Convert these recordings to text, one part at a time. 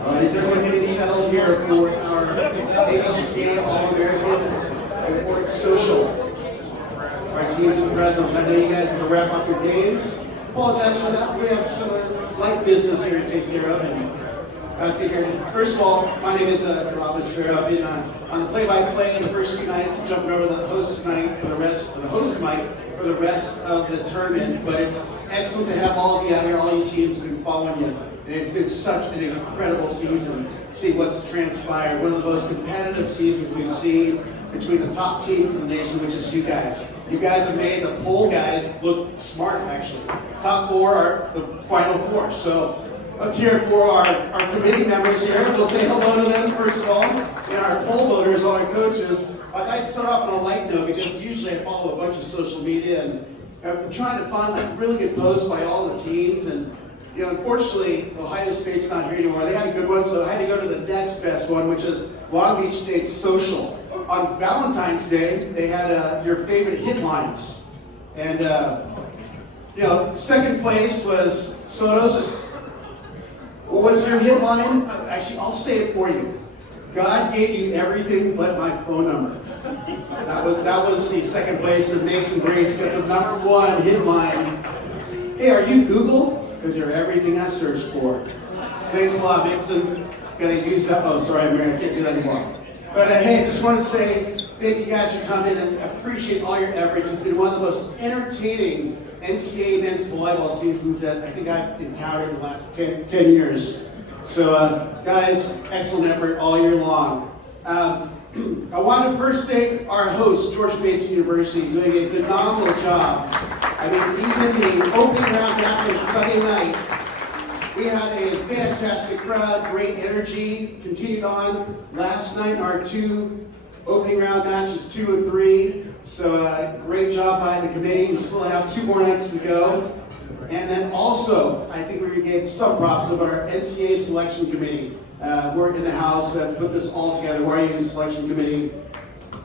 All right, is everyone getting settled here for our AVCA All-American Award Social? Our teams and presidents, I know you guys are going to wrap up your games. Apologize for that. We have some light business here to take care of. And I figured, first of all, my name is Rob Sparrow. I've been on the play-by-play in the first 2 nights, jumping over the host night for the rest of the host night for the rest of the tournament. But it's excellent to have all of you out here, all you teams who've been following you. And it's been such an incredible season. See what's transpired. One of the most competitive seasons we've seen between the top teams in the nation, which is you guys. You guys have made the poll guys look smart, actually. Top 4 are the final 4. So let's hear it for our committee members here. We'll say hello to them first of all. And our poll voters, all our coaches. I'd like to start off on a light note because usually I follow a bunch of social media and I'm trying to find like really good posts by all the teams. And you know, unfortunately, Ohio State's not here anymore. They had a good one, so I had to go to the next best one, which is Long Beach State's social. On Valentine's Day, they had your favorite hit lines. And, you know, second place was Soto's. What was your hit line? Actually, I'll say it for you. God gave you everything but my phone number. That was the second place. And Mason Grace gets the #1 hit line. Hey, are you Google? Because you're everything I searched for. Thanks a lot, Mason. Gonna use that. Oh, sorry, Mary, I can't do that anymore. But hey, just want to say thank you guys for coming in and appreciate all your efforts. It's been one of the most entertaining NCAA men's volleyball seasons that I think I've encountered in the last 10 years. So guys, excellent effort all year long. I want to first thank our host, George Mason University, doing a phenomenal job. I mean, even the opening round match on Sunday night, we had a fantastic crowd, great energy, continued on. Last night, our 2 opening round matches, 2 and 3. So great job by the committee. We still have 2 more nights to go. And then also, I think we gave some props of our NCAA selection committee. Who are in the house that put this all together. Where are you in the selection committee?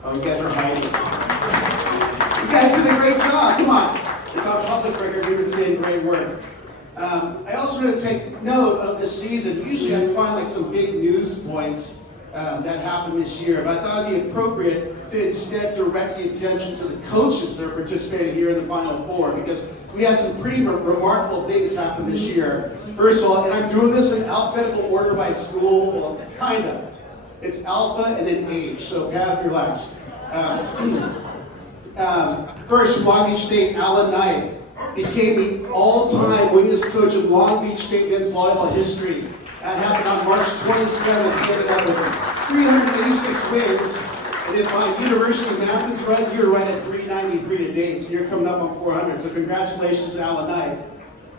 Oh, you guys are hiding. You guys did a great job. Come on. It's on public record. We've been saying great work. I also want to take note of this season. Usually I find like some big news points that happened this year, but I thought it'd be appropriate to instead direct the attention to the coaches that are participating here in the Final Four, because we had some pretty remarkable things happen this year. First of all, and I'm doing this in alphabetical order by school, well, kind of. It's alpha and then age, so have your relax. First, Long Beach State, Alan Knight became the all-time winningest coach of Long Beach State men's volleyball history. That happened on March 27th. He ended up with 386 wins. And if my university math is right, you're right at 393 to date, so you're coming up on 400. So congratulations, Alan Knight.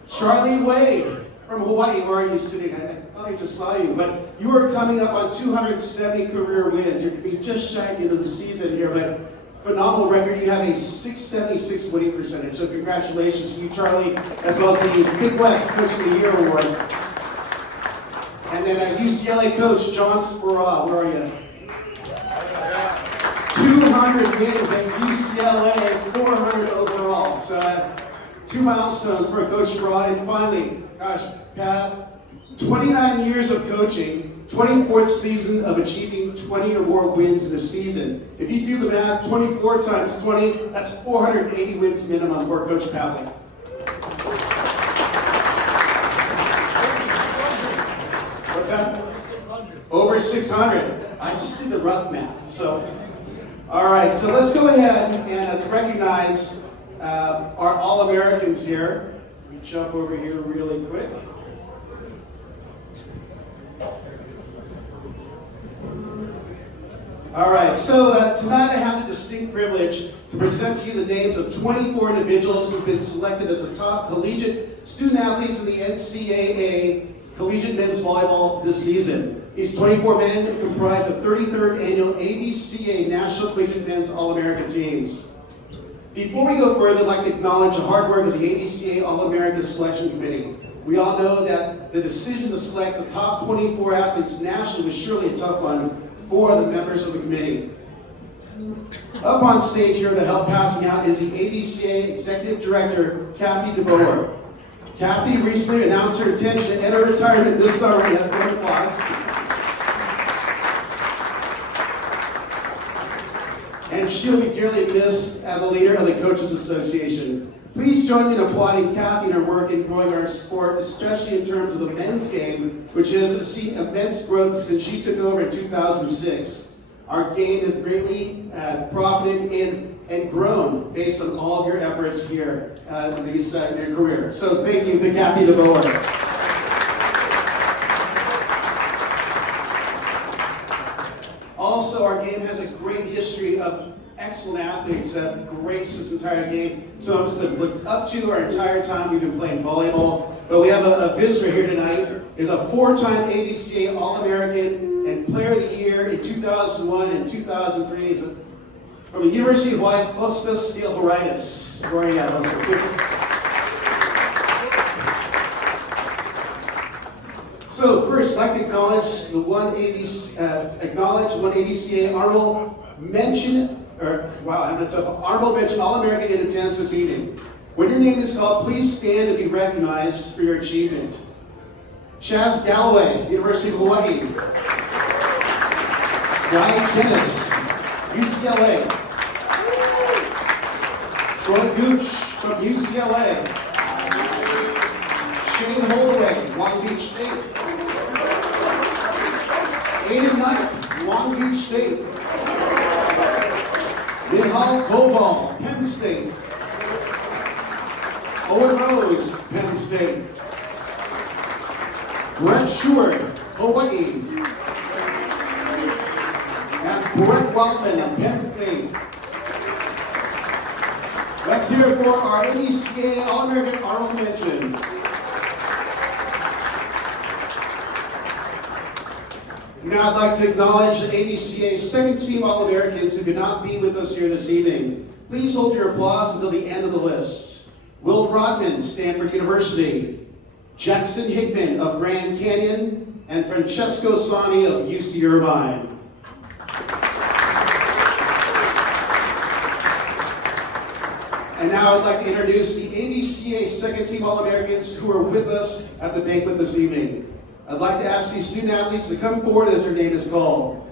Charlie Wade from Hawaii, where are you sitting? I thought I just saw you, but you are coming up on 270 career wins. You're going to be just shy at the end of the season here, but phenomenal record. You have a 676 winning percentage. So congratulations to you, Charlie, as well as the Big West Coach of the Year Award. And then UCLA coach, John Spurrell, where are you? 200 wins at UCLA, 400 overall. So 2 milestones for Coach Spurrell. And finally, gosh, Pat, 29 years of coaching, 24th season of achieving 20 or more wins in a season. If you do the math, 24 times 20, that's 480 wins minimum for Coach Pavlik. What's that? Over 600. I just did the rough math. So, all right, so let's go ahead and let's recognize our All-Americans here. Let me jump over here really quick. All right, so tonight I have the distinct privilege to present to you the names of 24 individuals who've been selected as the top collegiate student athletes in the NCAA Collegiate Men's Volleyball this season. These 24 men comprise the 33rd annual AVCA National Collegiate Men's All-American teams. Before we go further, I'd like to acknowledge the hard work of the AVCA All-American Selection Committee. We all know that the decision to select the top 24 athletes nationally was surely a tough one for the members of the committee. Up on stage here to help passing out is the AVCA Executive Director, Kathy DeBoer. Kathy recently announced her intention to enter retirement this summer. Yes, round of applause. and she'll be dearly missed as a leader of the Coaches Association. Please join me in applauding Kathy and her work in growing our sport, especially in terms of the men's game, which has seen immense growth since she took over in 2006. Our game has greatly profited and grown based on all of your efforts here in your career. So thank you to Kathy DeBoer. Also, our game has a great history of excellent athletes that grace this entire game. So I'm just looked up to our entire time we've been playing volleyball. But we have a visitor here tonight. Is a four-time AVCA All-American and Player of the Year in 2001 and 2003. He's from the University of Hawaii, Hostas Steelhoritis. Where are you at, Hostas? So first, I'd like to acknowledge one AVCA honorable mention, honorable mention All-American in attendance this evening. When your name is called, please stand and be recognized for your achievement. Chaz Galloway, University of Hawaii. Ryan Kennis, UCLA. Troy Gooch from UCLA. Shane Holdaway, Long Beach State. Aiden Knight, Long Beach State. Nihal Koval, Penn State. Owen Rose, Penn State. Brett Sheward, Hawaii. And Brett Wildman of Penn State. Let's hear it for our AVCA All-American honorable mention. Now I'd like to acknowledge the AVCA's second team All-Americans who could not be with us here this evening. Please hold your applause until the end of the list. Will Rodman, Stanford University. Jackson Hickman of Grand Canyon. And Francesco Sani of UC Irvine. And now I'd like to introduce the AVCA second team All-Americans who are with us at the banquet this evening. I'd like to ask these student athletes to come forward as their name is called.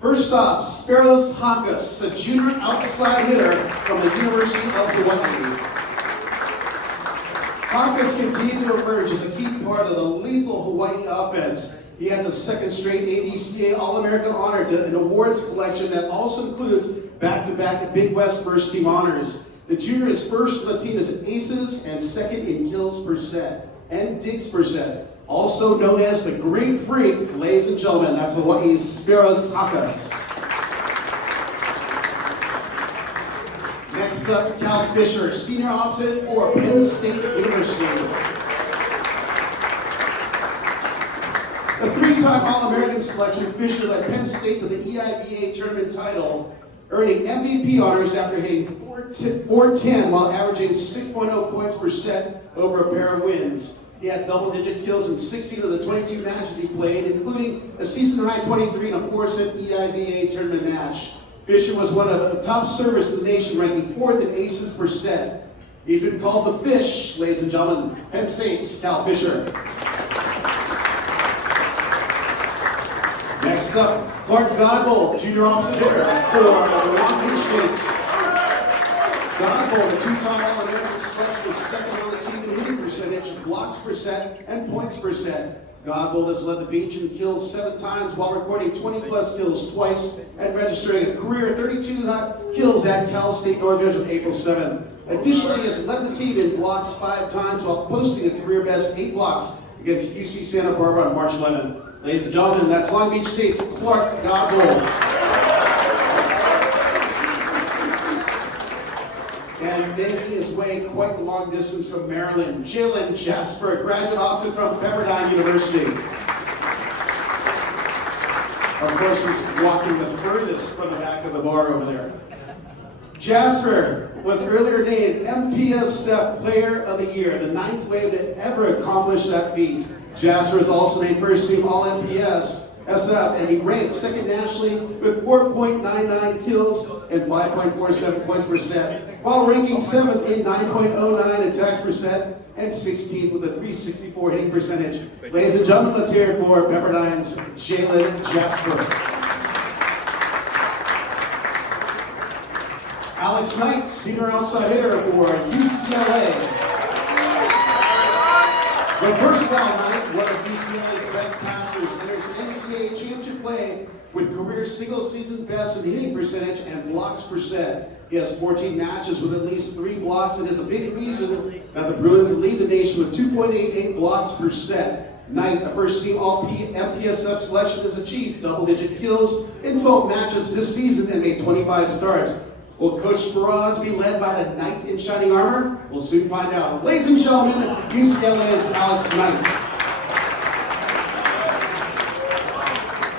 First off, Speros Hakas, a junior outside hitter from the University of Hawaii. Hakas continued to emerge as a key part of the lethal Hawaii offense. He has a second straight AVCA All-American honor to an awards collection that also includes back-to-back Big West first team honors. The junior is first on the team as aces and second in kills per set and digs per set. Also known as the Great Freak, ladies and gentlemen, that's Hawaii's Speros Hakas. Next up, Cal Fisher, senior opposite for Penn State University. The three-time All-American selection, Fisher led Penn State to the EIVA tournament title, earning MVP honors after hitting .410 while averaging 6.0 points per set over a pair of wins. He had double-digit kills in 16 of the 22 matches he played, including a season-high 23 in a 4-set EIVA tournament match. Fisher was one of the top servers in the nation, ranking 4th in aces per set. He's been called the Fish, ladies and gentlemen. Penn State's Cal Fisher. Next up, Clark Godbold, junior opposite hitter for Long Beach State. Godbold, the two-time All-American selection, was second on the team in hitting percentage, blocks per set, and points per set. Godbold has led the Beach in kills 7 times while recording 20-plus kills twice and registering a career 32 kills at Cal State Northridge on April 7th. Additionally, he has led the team in blocks 5 times while posting a career best 8 blocks against UC Santa Barbara on March 11th. Ladies and gentlemen, that's Long Beach State's Clark Godbold. And making his way quite the long distance from Maryland, Jalen Jasper, graduate opposite from Pepperdine University. Of course, he's walking the furthest from the back of the bar over there. Jasper was earlier named MPSF Player of the Year, the 9th wave to ever accomplish that feat. Jasper is also named first team All-MPS. SF, and he ranked second nationally with 4.99 kills and 5.47 points per set, while ranking 7th in 9.09 attacks per set and 16th with a 364 hitting percentage. Ladies and gentlemen, let's hear it for Pepperdine's Jalen Jasper. Alex Knight, senior outside hitter for UCLA. The versatile Knight, one of UCLA's best passers, enters NCAA championship play with career single-season best in hitting percentage and blocks per set. He has 14 matches with at least 3 blocks and is a big reason that the Bruins lead the nation with 2.88 blocks per set. Knight, a first-team All-MPSF selection, has achieved double-digit kills in 12 matches this season and made 25 starts. Will Coach Faraz be led by the Knight in shining armor? We'll soon find out. Ladies and gentlemen, UCLA's Alex Knight.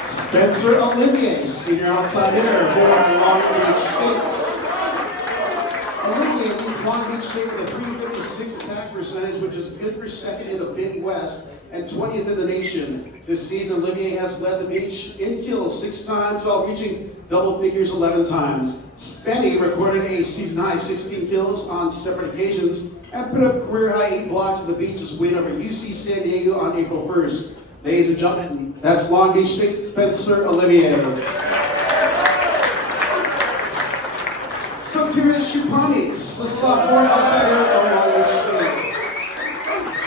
Spencer Olivier, senior outside hitter for Long Beach State. Olivier leads Long Beach State with a .356 attack percentage, which is good for second in the Big West and 20th in the nation. This season, Olivier has led the Beach in kills 6 times while reaching double figures 11 times. Spenny recorded a season-high 16 kills on separate occasions and put up career-high 8 blocks in the Beach's win over UC San Diego on April 1st. Ladies and gentlemen, that's Long Beach State Spencer Olivier. Sotiris Chupanis, the sophomore outsider of Long Beach State.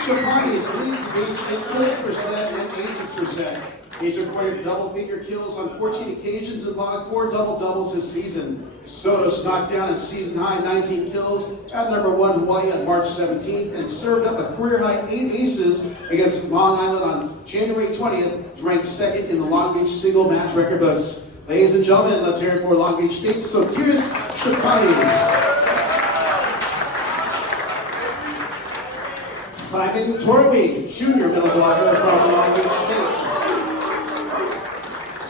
Chupanis leads the Beach in kills percent and aces percent. He's recorded double-figure kills on 14 occasions and logged 4 double-doubles this season. Sotos knocked down a season-high 19 kills at number 1 Hawaii on March 17th and served up a career-high 8 aces against Long Island on January 20th to rank second in the Long Beach single-match record books. Ladies and gentlemen, let's hear it for Long Beach State, Sotiris Chupanis. Simon Torby, junior middle blocker from Long Beach State.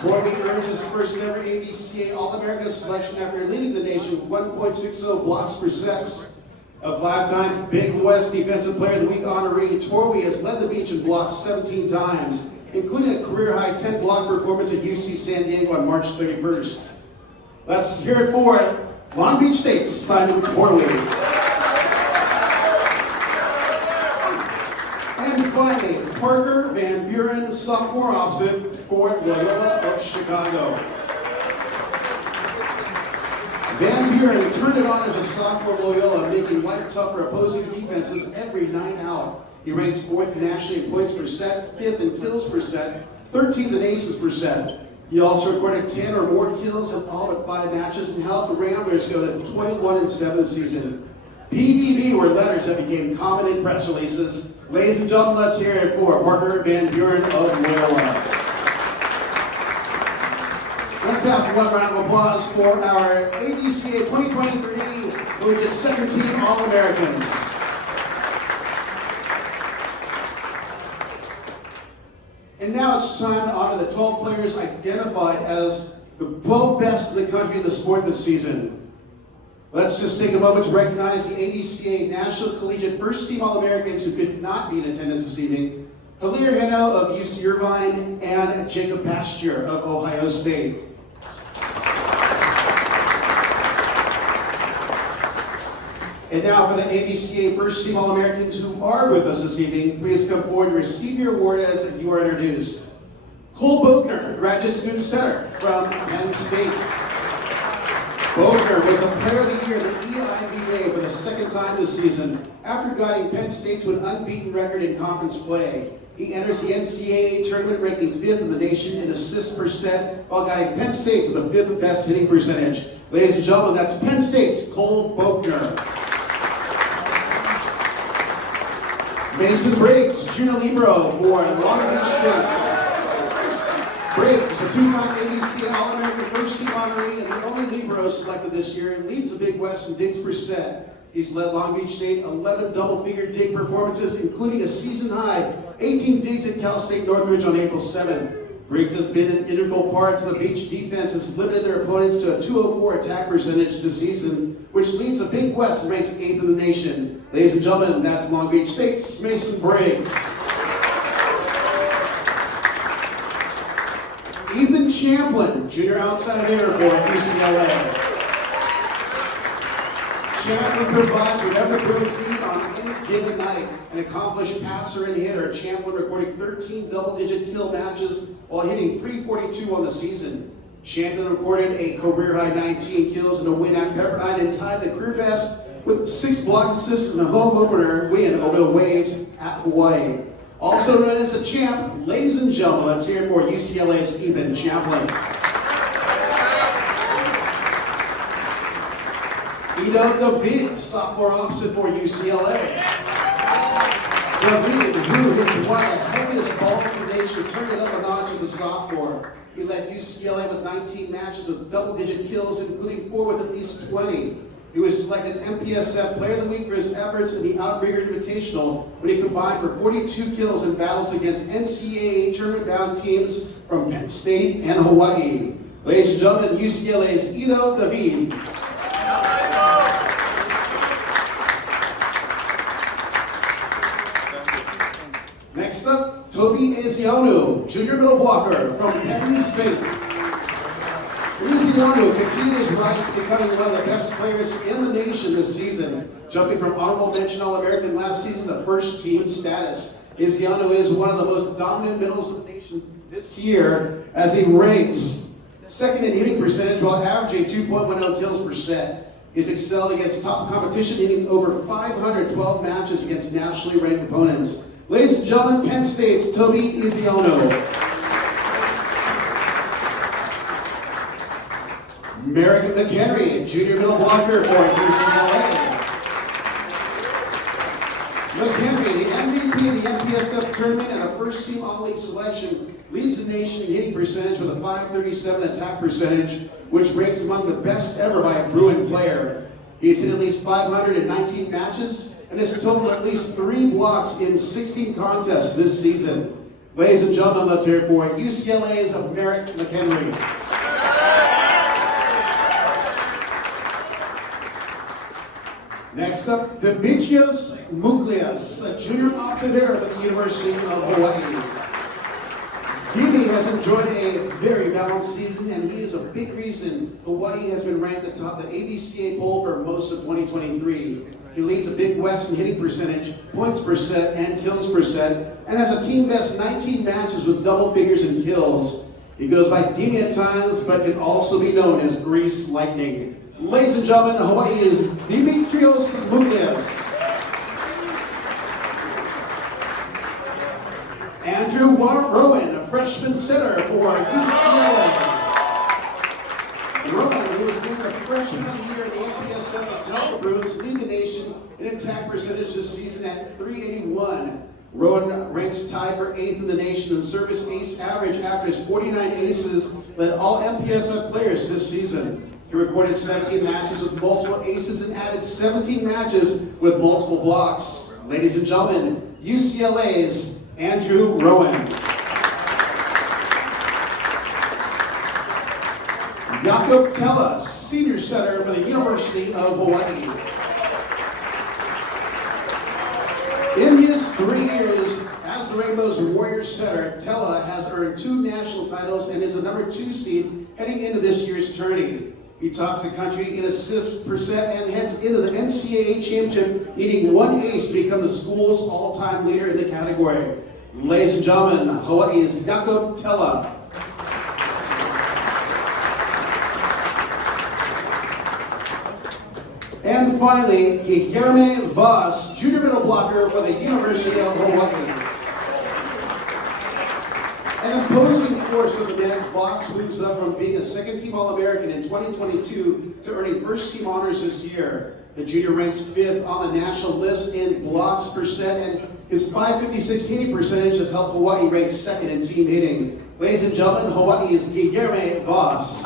Torby earns his first ever AVCA All-American selection after leading the nation with 1.60 blocks per set. A 5-time Big West Defensive Player of the Week honoree, Torby has led the Beach in blocks 17 times, including a career-high 10 block performance at UC San Diego on March 31st. Let's hear it for Long Beach State's Simon Torby. And finally, Parker Van Buren, sophomore opposite for Loyola of Chicago. Van Buren turned it on as a sophomore at Loyola, making life tough for opposing defenses every night out. He ranks 4th nationally in points per set, 5th in kills per set, 13th in aces per set. He also recorded 10 or more kills in all but 5 matches and helped the Ramblers go to 21-7 this season. PVB were letters that became common in press releases. Ladies and gentlemen, let's hear it for Parker Van Buren of Loyola. Let's have one round of applause for our AVCA 2023 Collegiate Second Team All-Americans. And now it's time to honor the 12 players identified as the 12 best in the country in the sport this season. Let's just take a moment to recognize the AVCA National Collegiate First Team All-Americans who could not be in attendance this evening. Hilaire Heno of UC Irvine and Jacob Pasture of Ohio State. And now for the AVCA First Team All-Americans who are with us this evening, please come forward and receive your award as you are introduced. Cole Bochner, graduate student center from Penn State. Bochner was a Player of the Year in the EIVA for the 2nd time this season after guiding Penn State to an unbeaten record in conference play. He enters the NCAA tournament ranking 5th in the nation in assists per set while guiding Penn State to the 5th best hitting percentage. Ladies and gentlemen, that's Penn State's Cole Bochner. Mason Briggs, junior libero for Long Beach State. Briggs, a 2-time AVCA All-American First Team honoree and the only libero selected this year, leads the Big West in digs per set. He's led Long Beach State 11 double-figure dig performances, including a season-high 18 digs at Cal State Northridge on April 7th. Briggs has been an integral part to the Beach defense, has limited their opponents to a 204 attack percentage this season, which leads the Big West and ranks 8th in the nation. Ladies and gentlemen, that's Long Beach State's Mason Briggs. Ethan Champlin, junior outside hitter for UCLA. Champlin provides whatever the Bruins need on any given night. An accomplished passer and hitter, Champlin recorded 13 double-digit kill matches while hitting .342 on the season. Champion recorded a career-high 19 kills in a win at Pepperdine and tied the career best with 6 block assists in a home opener win over the Waves at Hawaii. Also known as the champ, ladies and gentlemen, let's hear it for UCLA's Ethan Champlin. Ido David, sophomore opposite for UCLA. David, who hits one of the heaviest balls in the nation, turned it up a notch as a sophomore. He led UCLA with 19 matches with double-digit kills, including 4 with at least 20. He was selected MPSF Player of the Week for his efforts in the Outrigger Invitational when he combined for 42 kills in battles against NCAA tournament-bound teams from Penn State and Hawaii. Ladies and gentlemen, UCLA's Ido David. Next up, Toby Ezeonu, junior middle blocker from Penn State. Ezeonu continued his rise to becoming one of the best players in the nation this season, jumping from honorable mention All-American last season to first team status. Ezeonu is one of the most dominant middles of the nation this year as he ranks second in hitting percentage while averaging 2.10 kills per set. He's excelled against top competition, hitting over 512 matches against nationally ranked opponents. Ladies and gentlemen, Penn State's Toby Ezeonu. Merrick McHenry, junior middle blocker for UCLA. McHenry, the MVP of the MPSF tournament and a first-team All-League selection, leads the nation in hitting percentage with a .537 attack percentage, which ranks among the best ever by a Bruin player. He's hit at least 519 matches and has totaled at least 3 blocks in 16 contests this season. Ladies and gentlemen, let's hear it for UCLA's Merrick McHenry. Next up, Dimitrios Mouklias, a junior opposite hitter for the University of Hawaii. Dimi has enjoyed a very balanced season, and he is a big reason Hawaii has been ranked atop the AVCA poll for most of 2023. He leads the Big West in hitting percentage, points per set, and kills per set, and has a team best 19 matches with double figures in kills. He goes by Dimi at times, but can also be known as Grease Lightning. Ladies and gentlemen, Hawaii is Dimitrios Mouklias. Andrew Rowan, a freshman center for UCLA. Rowan, who was named the freshman of the year in the MPSF, has helped the Bruins lead the nation in attack percentage this season at .381. Rowan ranks tied for 8th in the nation in service ace average after his 49 aces led all MPSF players this season. He recorded 17 matches with multiple aces and added 17 matches with multiple blocks. Ladies and gentlemen, UCLA's Andrew Rowan. Jakob Tella, senior center for the University of Hawaii. In his 3 years as the Rainbow's Warrior center, Tella has earned 2 national titles and is the number 2 seed heading into this year's tourney. He tops the country in assists per set and heads into the NCAA championship, needing 1 ace to become the school's all-time leader in the category. Ladies and gentlemen, Hawaii's Jakob Tella. And finally, Guilherme Vaz, junior middle blocker for the University of Hawaii. An imposing force of the net, Voss moves up from being a second-team All-American in 2022 to earning first-team honors this year. The junior ranks 5th on the national list in blocks per set, and his .556 hitting percentage has helped Hawaii rank 2nd in team hitting. Ladies and gentlemen, Hawaii's Guilherme Voss.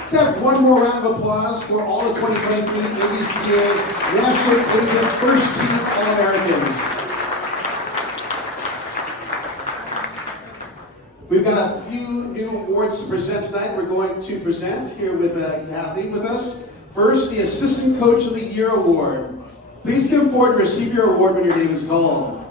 Let's have one more round of applause for all the 2023 AVCA National Collegiate first-team All-Americans. We've got a few new awards to present tonight. We're going to present here with Kathy with us. First, the Assistant Coach of the Year Award. Please come forward to receive your award when your name is called.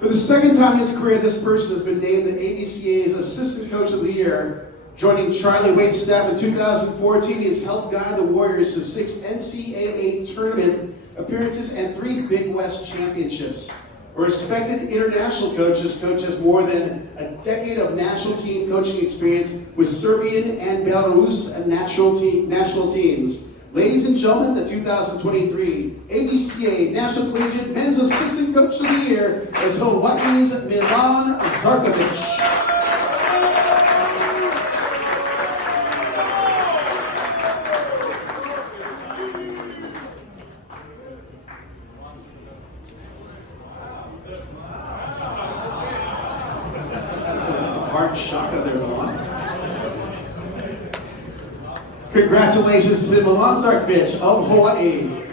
For the second time in his career, this person has been named the AVCA's Assistant Coach of the Year. Joining Charlie Waite's staff in 2014, he has helped guide the Warriors to 6 NCAA tournament appearances and 3 Big West championships. A respected international coach, this coach has more than a decade of national team coaching experience with Serbian and Belarus national teams. Ladies and gentlemen, the 2023 AVCA National Collegiate Men's Assistant Coach of the Year is Hawaii's Milan Zarkovic. Hard shaka there, Milan. Congratulations to Milan Zarkovic of Hawaii.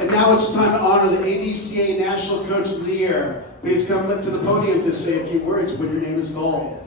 And now it's time to honor the AVCA National Coach of the Year. Please come to the podium to say a few words when your name is called.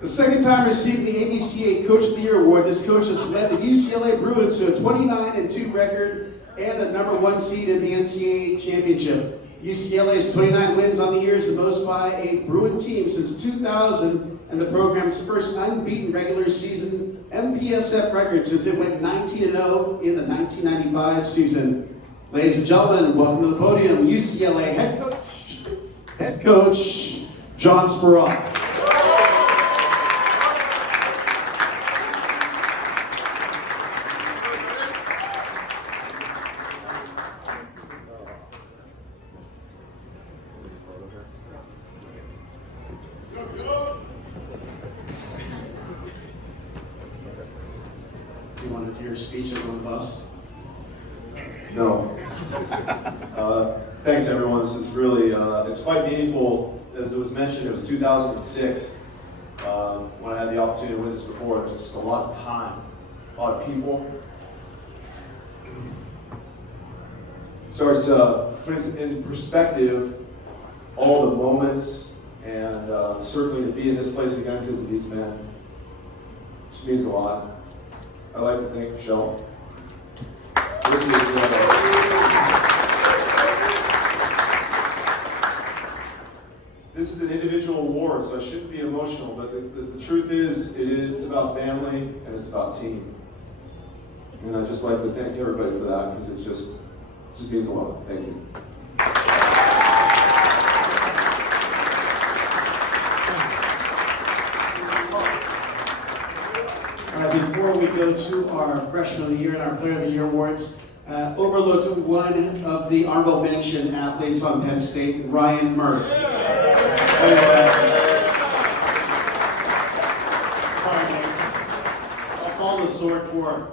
The second time receiving the AVCA Coach of the Year award, this coach has led the UCLA Bruins to a 29-2 record and the #1 seed in the NCAA championship. UCLA's 29 wins on the year is the most by a Bruin team since 2000 and the program's first unbeaten regular season MPSF record since it went 19-0 in the 1995 season. Ladies and gentlemen, welcome to the podium, UCLA head coach John Sparrow. Do you want to do your speech as one of us? No. Thanks everyone, this is really, it's quite meaningful. As it was mentioned, it was 2006 when I had the opportunity to win this before. It was just a lot of time, a lot of people. It starts putting in perspective all the moments and certainly to be in this place again because of these men. Just means a lot. I'd like to thank Michelle. This is an individual award, so I shouldn't be emotional, but the truth is, it's about family and it's about team. And I'd just like to thank everybody for that because it just means a lot. Thank you. Before we go to our Freshman of the Year and our Player of the Year awards, overlooked one of the honorable mention athletes on Penn State, Ryan Murray. Sorry, Nick. I'll call the sword for.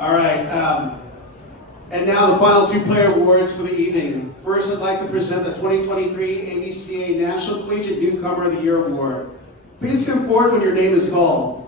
All right. And now the final two player awards for the evening. First, I'd like to present the 2023 AVCA National Collegiate Newcomer of the Year Award. Please come forward when your name is called.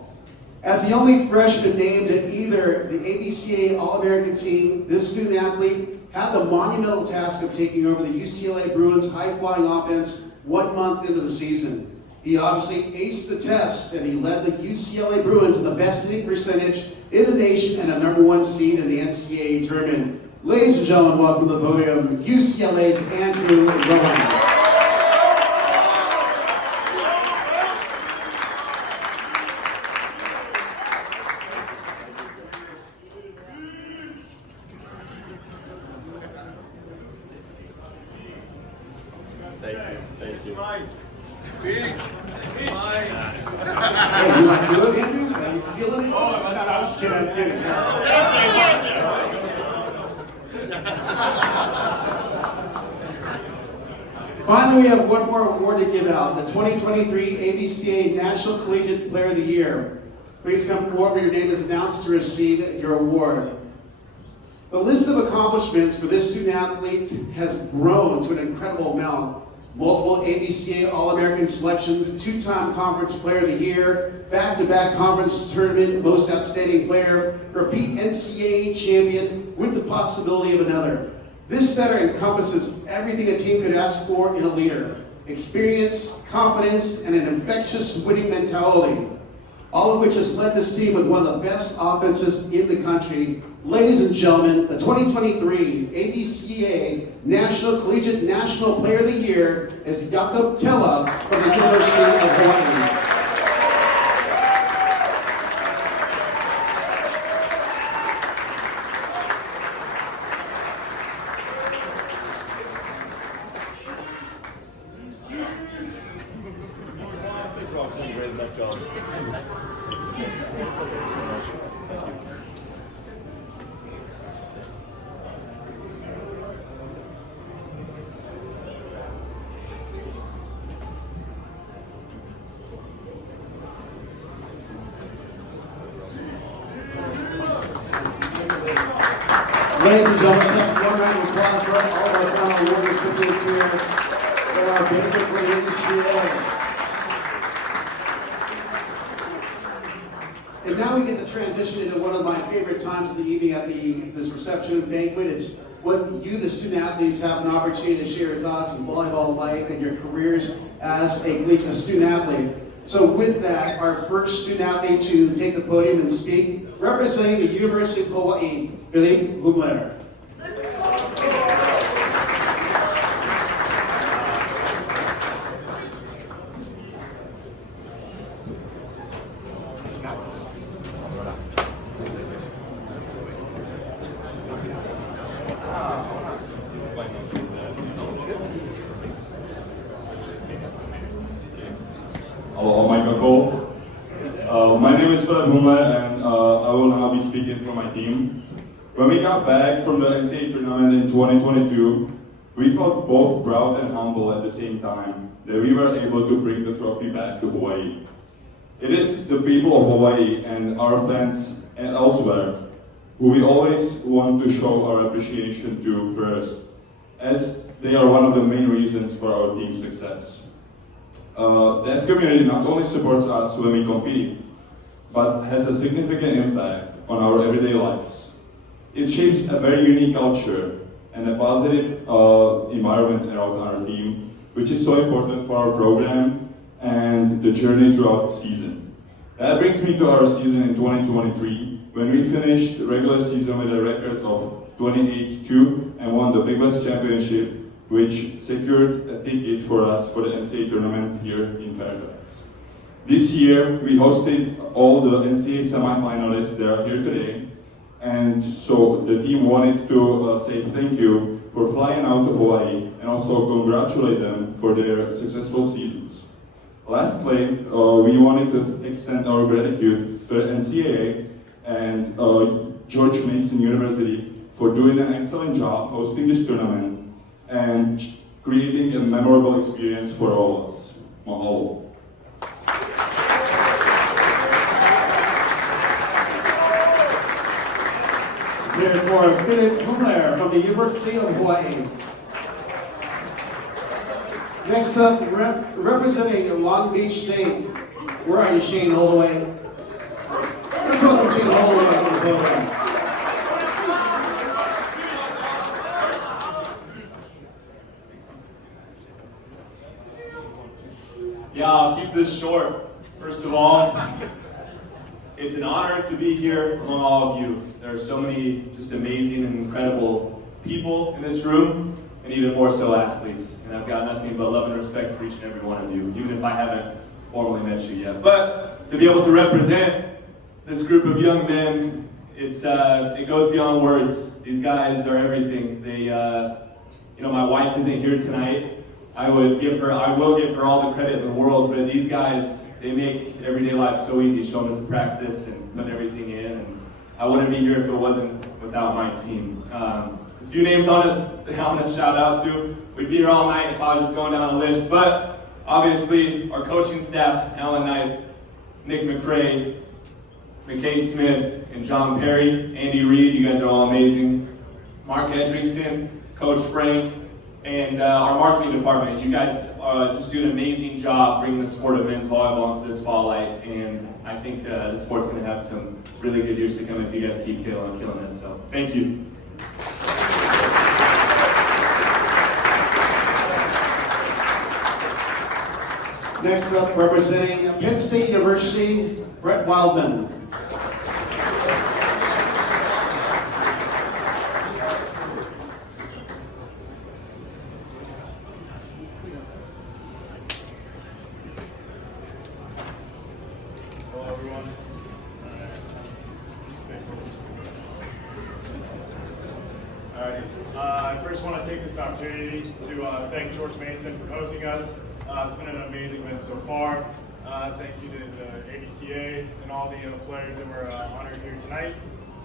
As the only freshman named at either the AVCA All-American team, this student athlete had the monumental task of taking over the UCLA Bruins high-flying offense 1 month into the season. He obviously aced the test, and he led the UCLA Bruins in the best hitting percentage in the nation and a #1 seed in the NCAA tournament. Ladies and gentlemen, welcome to the podium, UCLA's Andrew Rowan. Thank you. Hey, you want to do it, Andrew? Are you feeling it? Oh, I was kidding. I'm kidding. Finally, we have one more award to give out, the 2023 AVCA National Collegiate Player of the Year. Please come forward when your name is announced to receive your award. The list of accomplishments for this student athlete has grown to an incredible amount. Multiple AVCA All-American selections, 2-time Conference Player of the Year, back-to-back Conference Tournament Most Outstanding Player, repeat NCAA champion with the possibility of another. This setter encompasses everything a team could ask for in a leader: experience, confidence, and an infectious winning mentality. All of which has led this team with one of the best offenses in the country. Ladies and gentlemen, the 2023 AVCA National Collegiate National Player of the Year is Jakob Tella from the University of Hawaii. that job. Thank you so much. Thank you. Ladies and gentlemen, let's have one round of applause for all of our final award recipients here for our Banquet Award NCAA. And now we get to transition into one of my favorite times of the evening at this reception banquet. It's when you, the student athletes, have an opportunity to share your thoughts on volleyball life and your careers as a student athlete. So with that, our first student athlete to take the podium and speak, representing the University of Hawaii, Philippe Humler. Hello, Michael. My name is Philippe Humler, and I will now be speaking for my team. When we got back from the NCAA tournament in 2022, we felt both proud and humble at the same time that we were able to bring the trophy back to Hawaii. It is the people of Hawaii and our fans and elsewhere who we always want to show our appreciation to first, as they are one of the main reasons for our team's success. That community not only supports us when we compete, but has a significant impact on our everyday lives. It shapes a very unique culture and a positive environment around our team, which is so important for our program and the journey throughout the season. That brings me to our season in 2023, when we finished the regular season with a record of 28-2 and won the Big West Championship, which secured a ticket for us for the NCAA tournament here in Fairfax. This year, we hosted all the NCAA semifinalists that are here today, and so the team wanted to say thank you for flying out to Hawaii and also congratulate them for their successful seasons. Lastly, we wanted to extend our gratitude to the NCAA and George Mason University for doing an excellent job hosting this tournament and creating a memorable experience for all of us. Mahalo. Here for Philippe Humler from the University of Hawaii. Next up, representing Long Beach State. Where are you, Shane Holdaway? Let's welcome Shane Holdaway to the podium. Yeah, I'll keep this short. First of all, it's an honor to be here among all of you. There are so many just amazing and incredible people in this room, and even more so athletes. And I've got nothing but love and respect for each and every one of you, even if I haven't formally met you yet. But to be able to represent this group of young men, it goes beyond words. These guys are everything. They, my wife isn't here tonight. I will give her all the credit in the world, but these guys, they make everyday life so easy, showing up to practice and putting everything in. And I wouldn't be here if it wasn't without my team. A few names I want to shout out to. We'd be here all night if I was just going down a list, but obviously our coaching staff, Alan Knight, Nick McRae, McKay Smith, and John Perry, Andy Reed, you guys are all amazing. Mark Edrington, Coach Frank, and our marketing department. You guys just do an amazing job bringing the sport of men's volleyball into the spotlight, and I think the sport's going to have some really good years to come if you guys keep killing it. So thank you. Next up, representing Penn State University, Brett Wildman. Hello, everyone. All right. I first want to take this opportunity to thank George Mason for hosting us. It's been an amazing event so far. Thank you to the AVCA and all the players that were honored here tonight.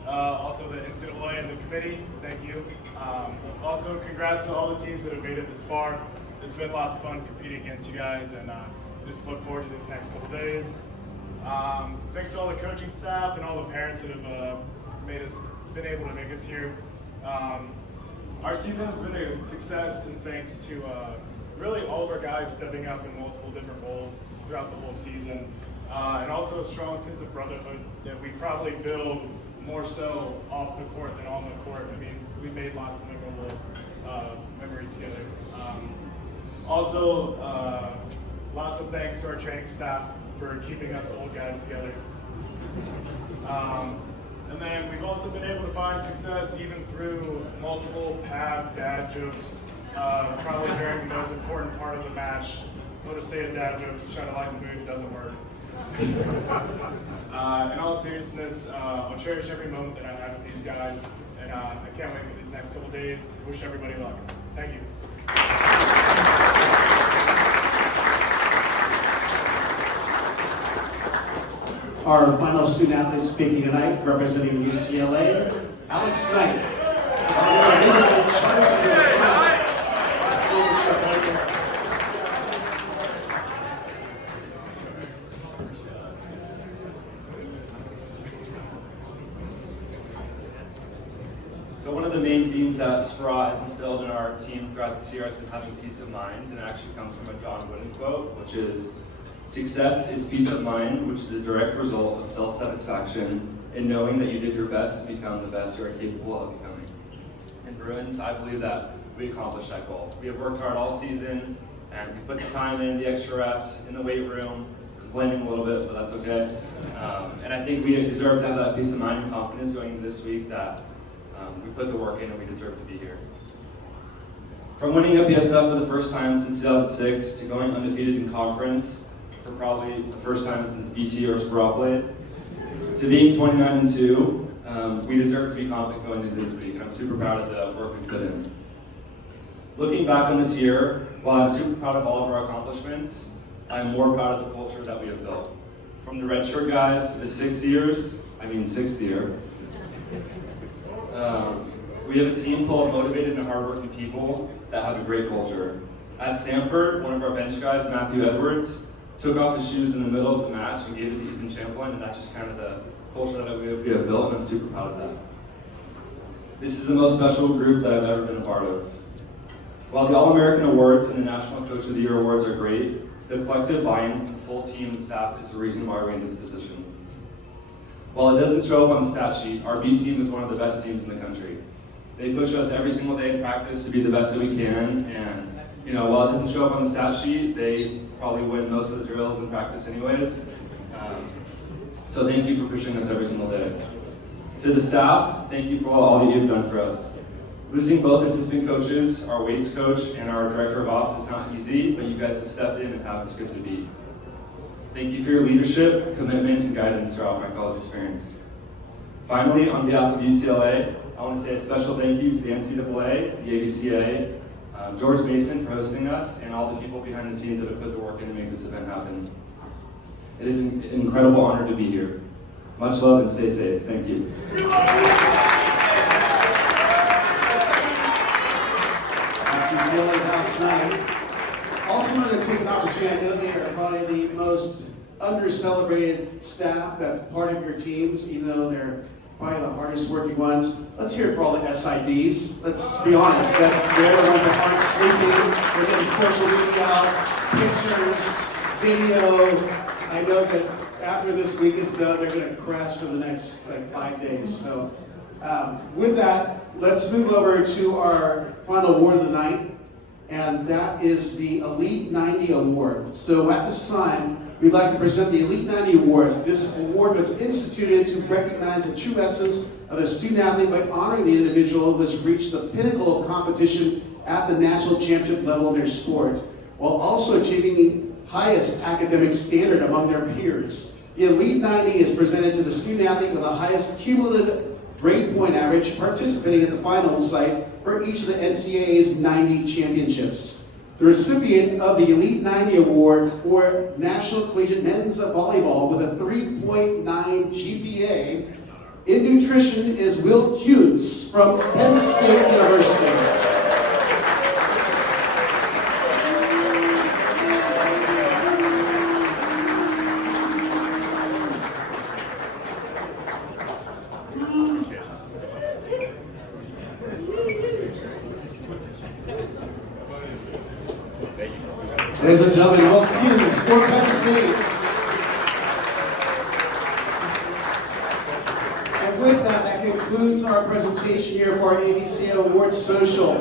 Also the NCAA and the committee, thank you. Also congrats to all the teams that have made it this far. It's been lots of fun competing against you guys, and just look forward to these next couple days. Thanks to all the coaching staff and all the parents that have been able to make us here. Our season has been a success, and thanks to really all of our guys stepping up in multiple different roles throughout the whole season. And also a strong sense of brotherhood that we probably build more so off the court than on the court. I mean, we made lots of memorable memories together. Also, lots of thanks to our training staff for keeping us old guys together. And then we've also been able to find success even through multiple dad jokes, probably during the most important part of the match. Go to say a dad joke, you try to lighten the mood, it doesn't work. In all seriousness, I'll cherish every moment that I have with these guys, and I can't wait for these next couple days. Wish everybody luck. Thank you. Our final student athlete speaking tonight, representing UCLA, Alex Knight. So one of the main themes that Straw has instilled in our team throughout this year has been having peace of mind, and it actually comes from a John Wooden quote, which is, "Success is peace of mind, which is a direct result of self-satisfaction in knowing that you did your best to become the best you are capable of becoming." In Bruins, I believe that we accomplished that goal. We have worked hard all season, and we put the time in, the extra reps, in the weight room, complaining a little bit, but that's okay. And I think we deserve to have that peace of mind and confidence going into this week that we put the work in and we deserve to be here. From winning UPSF for the first time since 2006 to going undefeated in conference for probably the first time since BT or Sprout played, to being 29-2, we deserve to be confident going into this week, and I'm super proud of the work we put in. Looking back on this year, while I'm super proud of all of our accomplishments, I'm more proud of the culture that we have built. From the redshirt guys to the sixth year, we have a team full of motivated and hardworking people that have a great culture. At Stanford, one of our bench guys, Matthew Edwards, took off his shoes in the middle of the match and gave it to Ethan Champlin, and that's just kind of the culture that we have built, and I'm super proud of that. This is the most special group that I've ever been a part of. While the All-American Awards and the National Coach of the Year Awards are great, the collective buy-in from the full team and staff is the reason why we're in this position. While it doesn't show up on the stat sheet, our B team is one of the best teams in the country. They push us every single day in practice to be the best that we can, and while it doesn't show up on the stat sheet, they probably win most of the drills in practice anyways. So thank you for pushing us every single day. To the staff, thank you for all that you've done for us. Losing both assistant coaches, our weights coach, and our director of ops is not easy, but you guys have stepped in and have us good to be. Thank you for your leadership, commitment, and guidance throughout my college experience. Finally, on behalf of UCLA, I want to say a special thank you to the NCAA, the AVCA, George Mason for hosting us, and all the people behind the scenes that have put the work in to make this event happen. It is an incredible honor to be here. Much love and stay safe. Thank you. That's UCLA's Alex Knight. Also wanted to take an opportunity, I know they are probably the most under-celebrated staff that's part of your teams, even though they're probably the hardest working ones. Let's hear it for all the SIDs. Let's be honest, that they're the ones that aren't sleeping. We're getting social media, pictures, video. I know that after this week is done, they're going to crash for the next 5 days. So with that, let's move over to our final award of the night, and that is the Elite 90 Award. So at this time, we'd like to present the Elite 90 Award. This award was instituted to recognize the true essence of the student athlete by honoring the individual who has reached the pinnacle of competition at the national championship level in their sport, while also achieving the highest academic standard among their peers. The Elite 90 is presented to the student athlete with the highest cumulative grade point average participating at the final site for each of the NCAA's 90 championships. the recipient of the Elite 90 Award for National Collegiate Men's Volleyball with a 3.9 GPA in nutrition is Will Kuntz from Penn State University. Ladies and gentlemen, Will Kuntz for Penn State. And with that concludes our presentation here for our AVCA Award Social.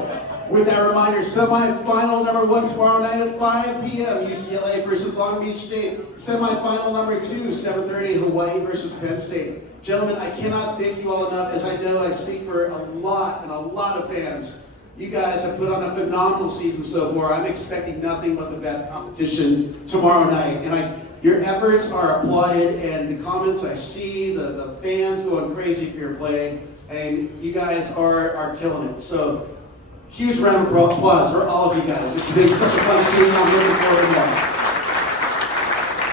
With that reminder, semifinal number 1 tomorrow night at 5 p.m. UCLA versus Long Beach State. Semifinal number 2, 7:30 Hawaii versus Penn State. Gentlemen, I cannot thank you all enough, as I know I speak for a lot of fans. You guys have put on a phenomenal season so far. I'm expecting nothing but the best competition tomorrow night. And your efforts are applauded, and the comments I see, the fans going crazy for your play, and you guys are killing it. So, huge round of applause for all of you guys. It's been such a fun season. I'm looking forward to that.